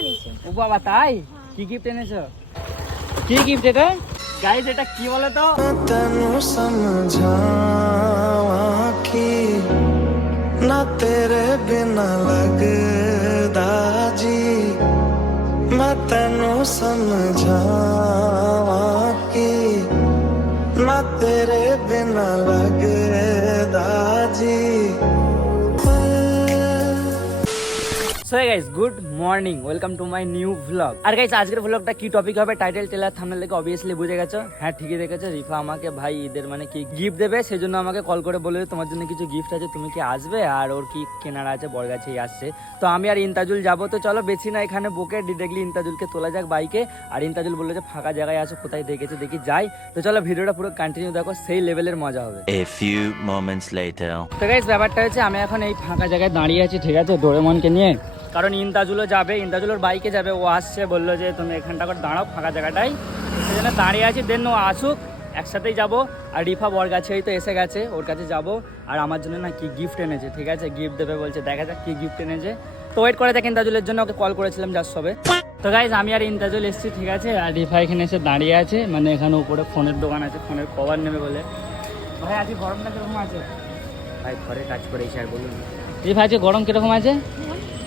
এনেছো ও বাবা তাই কি গিফট এনেছো কি গিফট এটা গাইস এটা কি বলে তো তনু সমঝাওয়া কি না তেরে বিনা লাগদা জি मैं तेनू समझावा की ना तेरे बिना लगदा जी so guys good morning welcome to my new vlog R guys আজকের ভ্লগটা কি টপিক হবে? টাইটেল টেলার থামনেল দেখে অবভিয়াসলি বুঝে গেছো। হ্যাঁ ঠিকই দেখেছ। রিফা আমাকে ভাই ঈদের মানে কি গিফট দেবে সেই জন্য আমাকে কল করে বলে তোমার জন্য কিছু গিফট আছে তুমি কি আসবে? আর ওর কি কেনার আছে বরগাছেই আসছে। তো আমি আর ইন্তাজুল যাব। তো চলো বেশি না এখানে বকে ডিরেক্টলি ইন্তাজুলকে তোলা যাক বাইকে আর ইন্তাজুল বলল যে ফাঁকা জায়গায় আসো কোথায় দেখেছে দেখি যাই। তো চলো ভিডিওটা পুরো কন্টিনিউ দেখো সেই লেভেলের মজা হবে। A few moments later. তো গাইস ব্যাপারটা হচ্ছে আমি এখন এই ফাঁকা জায়গায় দাঁড়িয়ে আছি ঠিক আছে ডোরেমনকে নিয়ে। কারণ ইন্তাজুলও যাবে ইন্তাজুলোর বাইকে যাবে ও আসছে বলল যে তুমি এখানটা করে দাঁড়াও ফাঁকা জায়গাটাই সেই জন্য দাঁড়িয়ে আছি দেন ও আসুক একসাথেই যাব। আর রিফা বর গাছে এই তো এসে গেছে ওর কাছে যাব। আর আমার জন্য না কি গিফট এনেছে ঠিক আছে? গিফট দেবে বলছে দেখা যাক কি গিফট এনেছে। তো ওয়েট করে দেখ ইন্তাজুলের জন্য ওকে কল করেছিলাম যার সবে। তো গাইজ আমি আর ইন্তাজুল এসেছি ঠিক আছে? আর রিফা এখানে এসে দাঁড়িয়ে আছে মানে এখানে উপরে ফোনের দোকান আছে ফোনের কভার নেবে বলে। ভাই আজকে গরমটা কীরকম আছে? ভাই ঘরে কাজ করে এসে আর বলুন। ভাই আজকে গরম কীরকম আছে?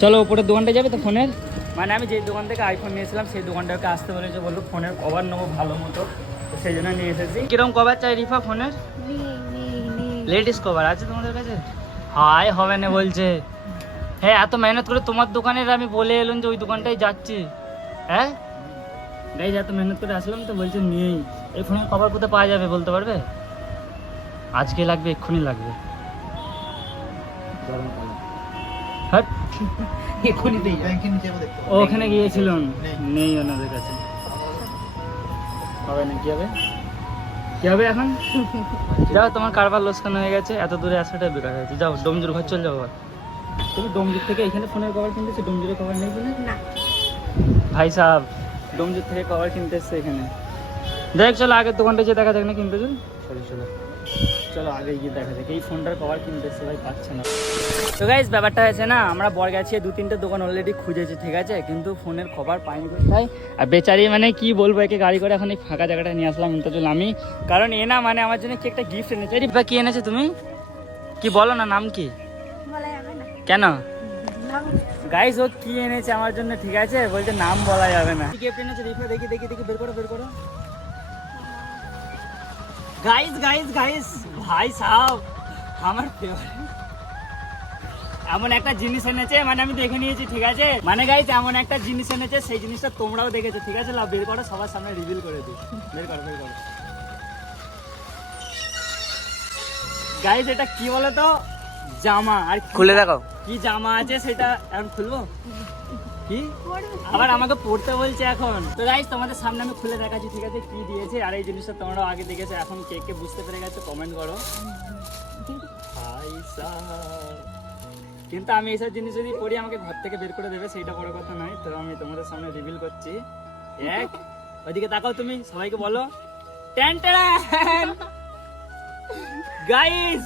চলো উপরের দোকানটা যাবে তো ফোনের? মানে আমি যে দোকান থেকে আইফোন নিয়েছিলাম, সেই দোকানটাকে আসতে বলেছে, বলল ফোনের কভার নেব ভালো মতো। সেই জন্য নিয়ে এসেছি। কীরকম কভার চাই রিফা ফোনের? লেডিস কভার আছে তোমাদের কাছে? হাই হবে না বলছে। হ্যাঁ এত মেহনত করে তোমার দোকানের আমি বলে এলাম যে ওই দোকানটাই যাচ্ছি। হ্যাঁ? গাইজ এত মেহনত করে আসলাম তো বলছে নেই এই ফোনের কভার কোথায় পাওয়া যাবে বলতে পারবে? আজকে লাগবে, এক্ষুনি লাগবে। ও ওখানে গিয়েছিলাম। নেই। ওনাদের কাছে। হবে না কি হবে? কি হবে এখন? যাও তোমার কারবার লোকসান হয়ে গেছে। এত দূরে আসাটা বেকার হয়েছে যাও ডোমজুর ঘর চল যাও। তুমি ডোমজুর থেকে এখানে ফোনের কভার কিনতেছো ডোমজুরের কভার নেই কিনে না। ভাই সাহেব ডোমজুর থেকে কভার কিনতে এসছে এখানে। দেখ চলো আগের দোকানটা যে দেখা যাক না কিনতে চল। চলো চলো। চলো আগে গিয়ে দেখা যাক। এই ফোনটার কভার কিনতে ভাই পাচ্ছে না। তো গাইজ ব্যাপারটা হয়েছে না আমরা বর গেছি দু তিনটে দোকান অলরেডি খুঁজেছি ঠিক আছে? কিন্তু ফোনের খবর পাইনি কোথায় আর বেচারি মানে কি বলব একে গাড়ি করে এখন এই ফাঁকা জায়গাটা নিয়ে আসলাম ইন্টারজুল আমি। কারণ এ না মানে আমার জন্য কি একটা গিফট এনেছে। রিপা কি এনেছে তুমি? কি বলো না নাম কি? কেন? গাইজ ও কি এনেছে আমার জন্য ঠিক আছে? বলছে নাম বলা যাবে না। কি গিফট এনেছে? রিফা দেখি দেখি দেখি বের করো বের করো। গাইজ গাইজ গাইজ ভাই সাহেব আমার। এমন একটা জিনিস এনেছে মানে আমি দেখে নিয়েছি ঠিক আছে? মানে গাইজ এমন একটা জিনিস এনেছে সেই জিনিসটা তোমরাও দেখেছ ঠিক আছে? লাভ বের করো সবার সামনে রিভিল করে দিই। বের করো বের করো। গাইজ এটা কি বলো তো জামা আর খুলে দেখাও। কি জামা আছে সেটা এখন খুলবো? কি? আবার আমাকে পড়তে বলছে এখন। তো গাইস তোমাদের সামনে আমি খুলে দেখাচ্ছি ঠিক আছে? কি দিয়েছে? আর এই জিনিসটা তোমরাও আগে দেখেছ এখন কে কে বুঝতে পেরে গেছো কমেন্ট করো। কিন্তু আমি এইসব জিনিস যদি পড়ি আমাকে ঘর থেকে বের করে দেবে সেইটা বড় কথা নয়। তো আমি তোমাদের সামনে রিভিল করছি। এক ওইদিকে তাকাও তুমি সবাইকে বলো। ট্যান গাইস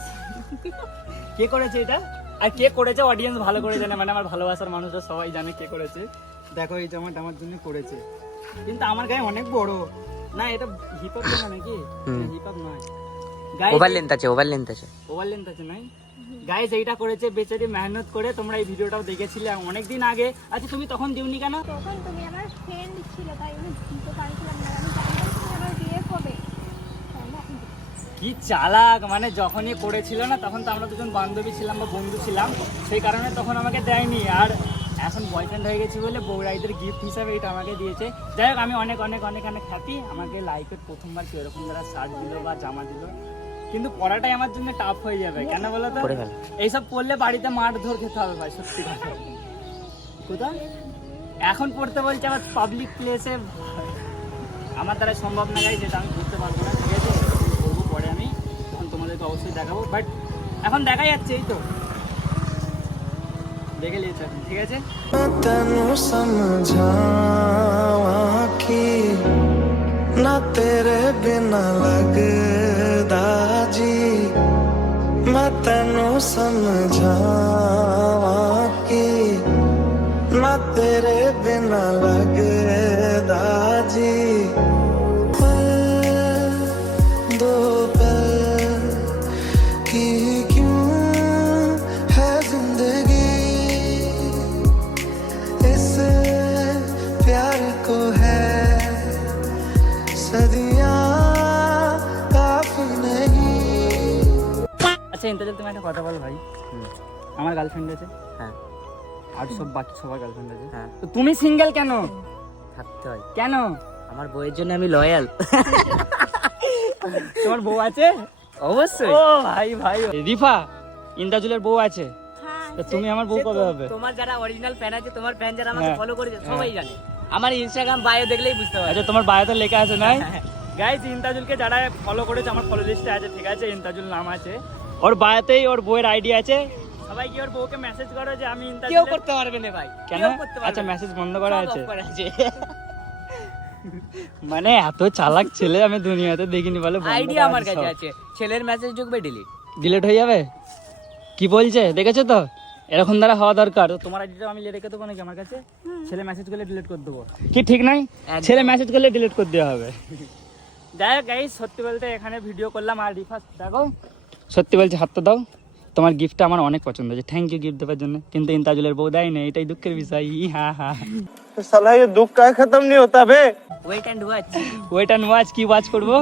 কে করেছে এটা? আর কে করেছে অডিয়েন্স ভালো করে জানে মানে আমার ভালোবাসার মানুষরা সবাই জানে কে করেছে। দেখো এই জামাটা আমার জন্য করেছে। কিন্তু আমার গায়ে অনেক বড়। না এটা হিপ হপ জামা নাকি? হিপ হপ নয়। ওভার লেন্থ আছে ওভার লেন্থ আছে। ওভার লেন্থ আছে নাই? গাইস এইটা করেছে বেচারি মেহনত করে। তোমরা এই ভিডিওটাও দেখেছিলে অনেকদিন আগে। আচ্ছা তুমি তখন দিওনি কেন? তখন তুমি আমার ফ্রেন্ড ছিল তাই আমি দিতে পারছিলাম না আমি জানতাম তুমি আমার বিয়ে কবে তাই না? কি চালাক? মানে যখনই করেছিল না তখন তো আমরা দুজন বান্ধবী ছিলাম বা বন্ধু ছিলাম সেই কারণে তখন আমাকে দেয়নি। আর এখন বয়ফ্রেন্ড হয়ে গেছি বলে বৌরাইদের গিফট হিসাবে এটা আমাকে দিয়েছে। যাই হোক আমি অনেক অনেক অনেক অনেক হ্যাপি আমাকে লাইফের প্রথমবার কেউ এরকম যারা শার্ট দিল বা জামা দিল কিন্তু পড়াটাই আমার জন্য টাফ হয়ে যাবে। কেন বলো তো? এইসব পড়লে বাড়িতে মাঠ ধর খেতে হবে ভাই সত্যি কথা। কোথায় এখন পড়তে বলছে আবার পাবলিক প্লেসে আমার দ্বারা সম্ভব না গাই যেটা আমি করতে পারব না। ঠিক আছে? তো অবশ্যই দেখাবো বাট এখন দেখা যাচ্ছে এই তো। দেখে নিয়েছে ঠিক আছে? না তেরে বিনা লাগ की क्यों है जिंदगी इस प्यार को है सदियां काफी नहीं আচ্ছা ইন্টারজেল তুমি একটা কথা বলো ভাই আমার গার্লফ্রেন্ড আছে হ্যাঁ আর সব বাকি সবার গার্লফ্রেন্ড আছে হ্যাঁ তো তুমি সিঙ্গেল কেন থাকতে হয় কেন আমার বইয়ের জন্য আমি লয়াল তোমার বউ আছে অবশ্যই। ও ভাই ভাই। রিফা ইন্দাজুলের বউ আছে। হ্যাঁ তুমি আমার বউ কবে হবে? তোমার যারা অরিজিনাল ফ্যান আছে তোমার ফ্যান যারা আমাকে হ্যাঁ। ফলো করেছে হ্যাঁ। সবাই জানে। আমার ইনস্টাগ্রাম বায়ো দেখলেই বুঝতে পারবে। আচ্ছা তোমার বায়োতে লেখা আছে নাই? হ্যাঁ। গাইজ ইন্তাজুলকে যারা ফলো করেছে আমার ফলো লিস্টে আছে ঠিক আছে? ইন্তাজুল নাম আছে। ওর বায়োতেই ওর বউয়ের আইডি আছে। সবাই কি ওর বউকে মেসেজ করো যে আমি কেউ করতে পারবে না ভাই। কেন? করতে পারবে আচ্ছা মেসেজ বন্ধ করা আছে। করা আছে। মানে এত চালাক ছেলে আমি দুনিয়াতে দেখিনি বলে আইডিয়া আমার কাছে আছে। ছেলের মেসেজ ঢুকবে ডিলিট ডিলেট হয়ে যাবে? কি বলছে? দেখেছ তো? এরকম দ্বারা হওয়া দরকার। তোমার আইডিটা আমি রেখে দেবো নাকি আমার কাছে? ছেলে মেসেজ করলে ডিলিট করে দেবো। কি ঠিক নাই? ছেলে মেসেজ করলে ডিলিট করে দেওয়া হবে। যাই হোক গাইস সত্যি বলতে এখানে ভিডিও করলাম। আর রিফাস দেখো। সত্যি বলছি হাতটা দাও। তোমার গিফটটা আমার অনেক পছন্দ হয়েছে থ্যাংক ইউ গিফট দেওয়ার জন্য কিন্তু ইন্তাজুলের বউ দেয় না এটাই দুঃখের বিষয় ই হা হা साला ये दुख का खत्म नहीं होता बे wait and watch wait and watch কি ওয়াচ করবো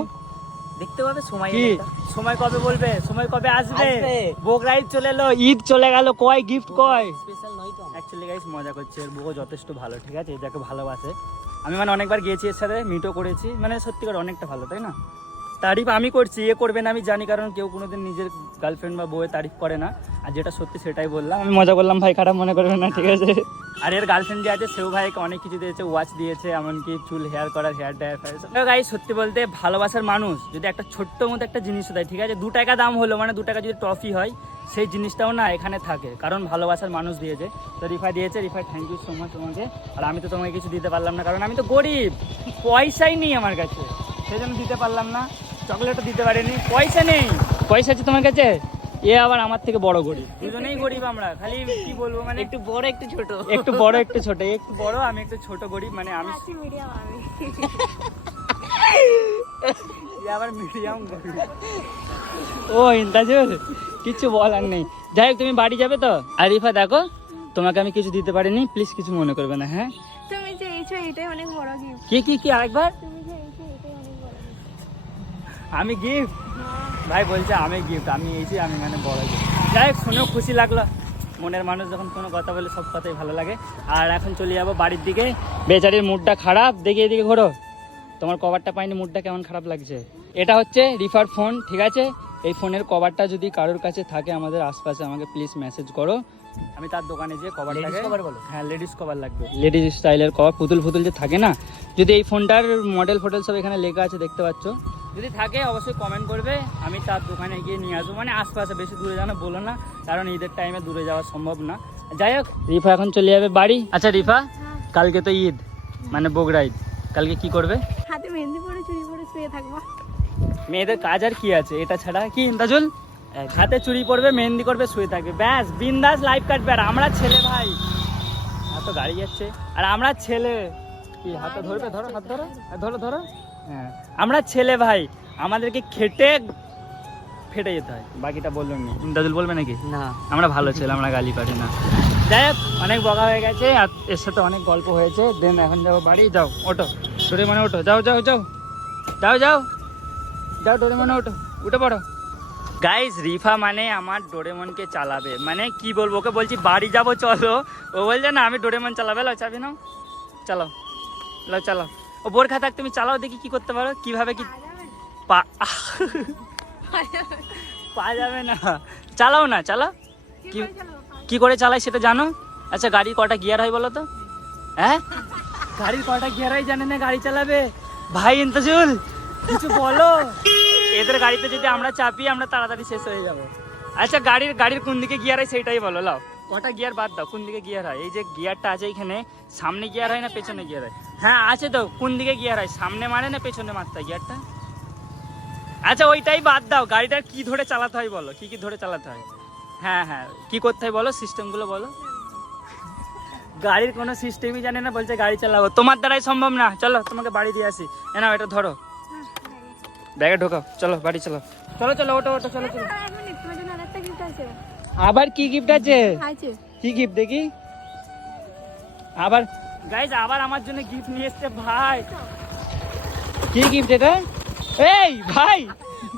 দেখতে পাবে সময় কি এলে এটা। সময় কবে বলবে সময় কবে আসবে আসবে। বোগরাইড চলে এলো ঈদ চলে গেল কয় গিফট কয় স্পেশাল নয় তো আমার। অ্যাকচুয়ালি গাইস মজা করছে এর বউ যথেষ্ট ভালো ঠিক আছে যাকে ভালোবাসে আমি মানে অনেকবার গিয়েছি এর সাথে মিটও করেছি মানে সত্যি করে অনেকটা ভালো তাই না তারিফ আমি করছি, এ করবে না, আমি জানি, কারণ কেউ কোনোদিন নিজের গার্লফ্রেন্ড বা বউয়ের তারিফ করে না। আর যেটা সত্যি সেটাই বললাম। আমি মজা করলাম, ভাই খারাপ মনে করবে না, ঠিক আছে? আর এর গার্লফ্রেন্ড যে আছে, সেও ভাইকে অনেক কিছু দিয়েছে ওয়াচ দিয়েছে, এমনকি চুল হেয়ার করার হেয়ার ড্রায়ার ফায়ার। গাই সত্যি বলতে ভালোবাসার মানুষ, যদি একটা ছোট্ট মতো একটা জিনিস দেয়, ঠিক আছে? দু টাকা দাম হলো মানে দু টাকা যদি ট্রফি হয়, সেই জিনিসটাও না এখানে থাকে। কারণ ভালোবাসার মানুষ দিয়েছে। তো রিফা দিয়েছে Rifa thank you so much তোমাকে। আর আমি তো তোমাকে কিছু দিতে পারলাম না, কারণ আমি তো গরিব। পয়সাই নেই আমার কাছে। সেই জন্য দিতে পারলাম না। চকলেটও দিতে পারিনি পয়সা নেই। পয়সা আছে তোমার কাছে? এ আবার আমার থেকে বড় গরিব। দুজনেই গরিব আমরা খালি কি বলব মানে একটু বড় একটু ছোট। একটু বড় একটু ছোট একটু বড় আমি একটু ছোট গরিব মানে আমি আবার মিডিয়াম ও ইন্তাজুল কিছু বলার নেই। যাই হোক তুমি বাড়ি যাবে তো? আরিফা দেখো তোমাকে আমি কিছু দিতে পারিনি প্লিজ কিছু মনে করবে না হ্যাঁ? তুমি যে এইছো এটাই অনেক বড় গিফট কি কি কি আরেকবার? তুমি যে এইছো এটাই অনেক বড় gift। আমি গিফট ভাই বলছে, আমি গিফট আমি এসে আমি মানে বড় gift। যাই শুনেও খুশি লাগল। মনের মানুষ যখন কোনো কথা বলে, সব কথাই ভালো লাগে। আর এখন চলে যাব বাড়ির দিকে। বেচারির মুডটা খারাপ। দেখে এদিকে ঘোরো। তোমার কভারটা পাইনি, মুডটা কেমন খারাপ লাগছে? এটা হচ্ছে রিফার ফোন ঠিক আছে? এই ফোনের কভারটা যদি কারোর কাছে থাকে আমাদের আশপাশে, আমাকে প্লিজ মেসেজ করো। আমি তার দোকানে যেয়ে কভারটাকে Ladies cover বলো? হ্যাঁ লেডিস কভার লাগবে। লেডিস স্টাইলের কভার পুতুল ফুতুল যে থাকে না যদি এই ফোনটার মডেল ফটোল সব এখানে লেখা আছে দেখতে পাচ্ছ। যদি থাকে অবশ্যই কমেন্ট করবে। আমি তার দোকানে গিয়ে নিয়ে আসব। মানে আশপাশে বেশি দূরে জানো বলো না কারণ ঈদের টাইমে দূরে যাওয়া সম্ভব না। যাই হোক। রিফা এখন চলে যাবে বাড়ি। আচ্ছা রিফা হ্যাঁ। কালকে তো ঈদ মানে বগরা ঈদ। কালকে কি করবে? হাতে মেহেন্দি পরে চুড়ি পরে শুয়ে থাকব। মেয়েদের কাজ আর কি আছে? এটা ছাড়া কি ইন্দাজুল হাতে চুরি পরবে মেহেন্দি করবে শুয়ে থাকবে। ব্যাস বিন্দাস লাইফ কাটবে। আর আমরা ছেলে ভাই। এত গাড়ি যাচ্ছে। আর আমরা ছেলে। কি হাতে ধরবে? ধরো হাত ধরো। ধরো ধরো। হ্যাঁ। আমরা ছেলে ভাই। আমাদেরকে খেটে ফেটে যেতে হয়। বাকিটা বললাম নি। ইন্দাজুল বলবে নাকি? না। আমরা ভালো ছেলে আমরা গালি পারি না। যাই হোক অনেক বকা হয়ে গেছে। আর এর সাথে অনেক গল্প হয়েছে। দেন এখন যাব বাড়ি। যাও ওটো ডোরে মানে ওঠো। যাও যাও যাও। যাও যাও। যাও ডোরেমনে ওঠো। উঠে পড়ো। গাইস রিফা মানে আমার ডোরেমনকে চালাবে। মানে কি বলব, ওকে বলছি, বাড়ি যাব, চলো। ও বলছে, না, আমি ডোরেমন চালাবে, লাও চাবি নাও। চালাও লাও চালাও ও বোর থাক তুমি চালাও, দেখি কি করতে পারো। কীভাবে কি পা পা যাবে না। চালাও না, চালাও। কি কি করে চালাই সেটা জানো? আচ্ছা গাড়ির কটা গিয়ার হয় বলো তো? হ্যাঁ? গাড়ির কটা গিয়ার হয় জানে না গাড়ি চালাবে? ভাই ইন্তজুল কিছু বলো। এদের গাড়িতে যদি আমরা চাপি আমরা তাড়াতাড়ি শেষ হয়ে যাব। আচ্ছা গাড়ির গাড়ির কোন দিকে গিয়ার হয় সেইটাই বলো, লাও। কটা গিয়ার বাদ দাও, কোন দিকে গিয়ার হয়? এই যে গিয়ারটা আছে এখানে, সামনে গিয়ার হয় না পেছনে গিয়ার হয়? হ্যাঁ আছে তো, কোন দিকে গিয়ার হয়? সামনে মারে না পেছনে মারতে গিয়ারটা? আচ্ছা ওইটাই বাদ দাও গাড়িটার কি ধরে চালাতে হয় বলো, কি কি ধরে চালাতে হয়? হ্যাঁ হ্যাঁ কি করতে হয় বলো সিস্টেমগুলো বলো। গাড়ির কোনো সিস্টেমই জানে না, বলছে গাড়ি চালাবো তোমার দ্বারাই সম্ভব না। চলো, তোমাকে বাড়ি দিয়ে আসি। নাও, এটা ধরো। ব্যাগে ঢোকাও। চলো বাড়ি চলো। চলো চলো ওটো ওটো চলো চলো। আবার কি গিফট আছে? আছে কি গিফট দেখি? আবার গাইজ আবার আমার জন্য গিফট নিয়ে এসছে ভাই। কি গিফট এটা? এই ভাই!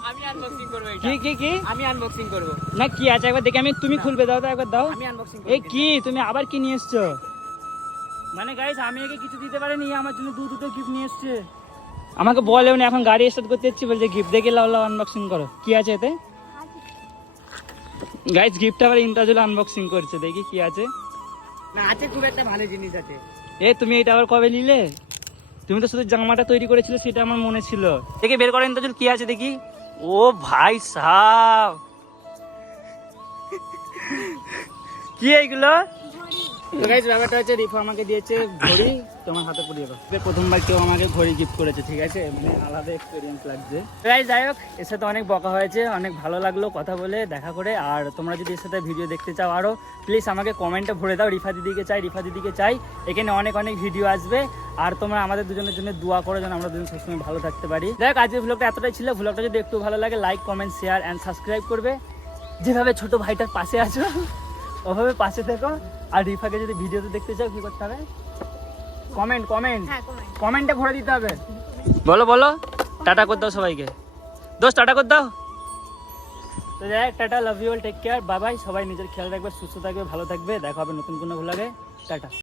আমি আনবক্সিং করব কি কি কি? আমি আনবক্সিং করব। না কি আছে? একবার দেখি আমি তুমি খুলবে দাও তো একবার দাও। আমি আনবক্সিং করব। এই কি তুমি আবার কি নিয়ে এসছো? মানে গাইজ আমি একে কিছু দিতে পারিনি আমার জন্য দু দুটো গিফট নিয়ে এসছে। আমাকে বলেও না এখন গাড়ি স্টার্ট করতে যাচ্ছি বলছে গিফট দেখে লাও লাও আনবক্সিং করো। কি আছে এতে? গাইজ গিফট আবার ইন্টারজুল আনবক্সিং করছে দেখি কি আছে। না আছে খুব একটা ভালো জিনিস আছে। এ তুমি এটা আবার কবে নিলে? তুমি তো শুধু জামাটা তৈরি করেছিলে সেটা আমার মনে ছিল। দেখি বের করেন তো কি আছে দেখি। ও ভাই সাহ কি এইগুলো? ব্যাপারটা হচ্ছে রিফা আমাকে দিয়েছে ঘড়ি, তোমার হাতে প্রথমবার কেউ আমাকে ঘড়ি গিফট করেছে, ঠিক আছে? মানে আলাদা এক্সপিরিয়েন্স যাই হোক, এর সাথে অনেক বকা হয়েছে, অনেক ভালো লাগল কথা বলে, দেখা করে। আর তোমরা যদি এর সাথে ভিডিও দেখতে চাও প্লিজ আমাকে কমেন্টে ভরে দাও, রিফা দিদিকে চাই, রিফা দিদিকে চাই। এখানে অনেক অনেক ভিডিও আসবে। আর তোমরা আমাদের দুজনের জন্য দোয়া করো যেন আমরা দুজন সবসময় ভালো থাকতে পারি। দেখ আজকের ভ্লগটা এতটাই ছিল। ভ্লগটা যদি একটু ভালো লাগে like comment share and subscribe করবে। যেভাবে ছোট ভাইটার পাশে আছো, ওভাবে পাশে থেকো। আর রিফাকে যদি ভিডিওতে দেখতে চাও কি করতে হবে? কমেন্ট কমেন্ট হ্যাঁ কমেন্টে ভরে দিতে হবে। বলো বলো। টাটা করে দাও সবাইকে। দোস্ত টাটা করে দাও। তো যাই হোক, tata love you all take care bye bye সবাই নিজের খেয়াল রাখবে সুস্থ থাকবে ভালো থাকবে। দেখা হবে নতুন কোনো ভ্লগে টাটা।